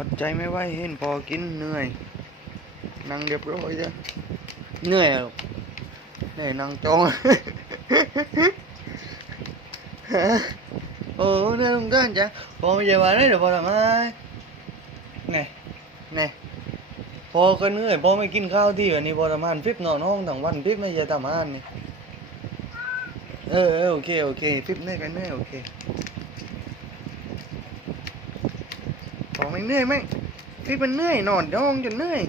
อดใจไม่ไหวเห็นพอกินเหนื่อย นั่งเรียบร้อยจ้ะเหนื่อยอะลูกเหนื่อยนั่งจ้องฮะโอ้น่าสงสารจ้ะพอไม่ใจว่าได้เดี๋ยวพอทำไมนี่นี่พอก็เหนื่อยพอไม่กินข้าวที่วันนี้พอทำงานฟิบนอนห้องทั้งวันฟิบไม่จะทำงานนี่เออเออโอเคโอเคฟิบเหนื่อยกันเหนื่อยโอเค พอไม่เหนื่อยไหมฟิบมันเหนื่อยนอนห้องจนเหนื่อย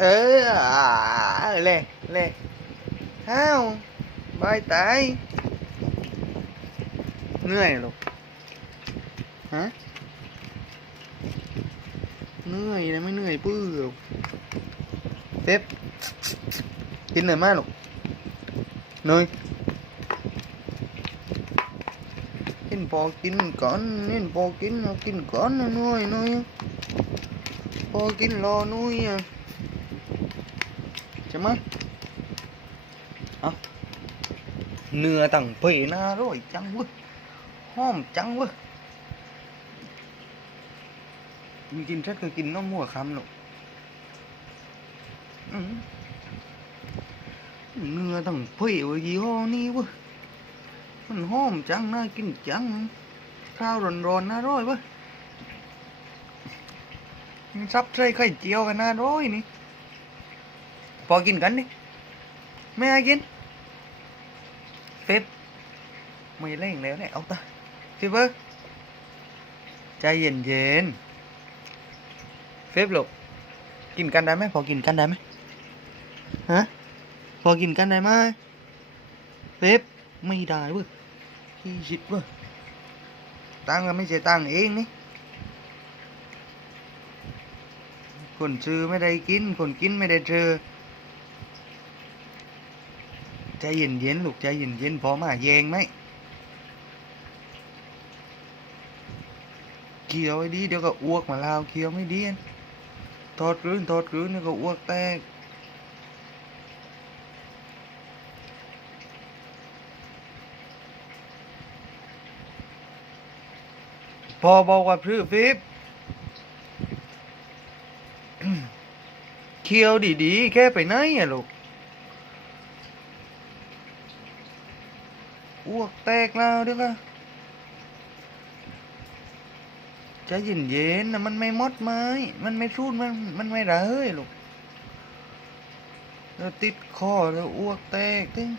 เอออ่าเล่เล่ห้าวบายตายเหนื่อยลูกฮะเหนื่อยนะไม่เหนื่อยปื้อลูกเป๊ปกินเหนื่อยมากลูกเหนื่อยกิ นพอกินก่อนนี่พอกินเอากินก่อนนะหน่อยน่อยพอกินรอน่อยอะใช่ไหมเอาเนื้อต่างเพน่าร่อยจังเว้ยหอมจังเว้ยมีกินชัดก็กินน้ำมัวคำหรอกเนื้อต่างเพเว้ยยี่ห้อนี้เว้ย มันหอมจังน่ากินจัง ข้าวร้อนๆน่าร่อยเว้ยมันซับใส่ไข่เจียวกันน่าร่อยนี่ พอกินกันดิไม่ให้กินเฟบไม่เล่งแล้วเนี่ยเอาตาฟิเบอร์ใจเย็นเย็นๆเฟบลูกกินกันได้ไหมพอกินกันได้ไหมฮะพอกินกันได้ไหมเฟบ ไม่ได้เว้ยขี้ชิดเว้ยตังก็ไม่ใช่ตังเองนี่คนซื้อไม่ได้กิน คนกินไม่ได้เจอใจเย็นเย็นๆลูกใจเย็นเย็นๆพอมาแยงไหมเคี้ยวไอ้ดีเดี๋ยวก็อ้วกมาลาวเคี้ยวไม่ดีนทอดรื้นทอดรื้นเดี๋ยวก็อ้วกแตก พอบอกว่าพรื้ฟิบเคี้ยวดีๆ แค่ไปไหนอะลูกอ้วกแตกแล้วเดี๋ยวก็ใจเย็นเย็นๆนะมันไม่มดไหมมันไม่สูดมันมันไม่ระเฮ้ยลูกแล้วติดคอแล้วอ้วกแตกตึง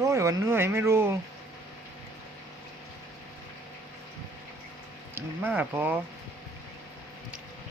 ร้อยวันเหนื่อยไม่รู้ มาพอ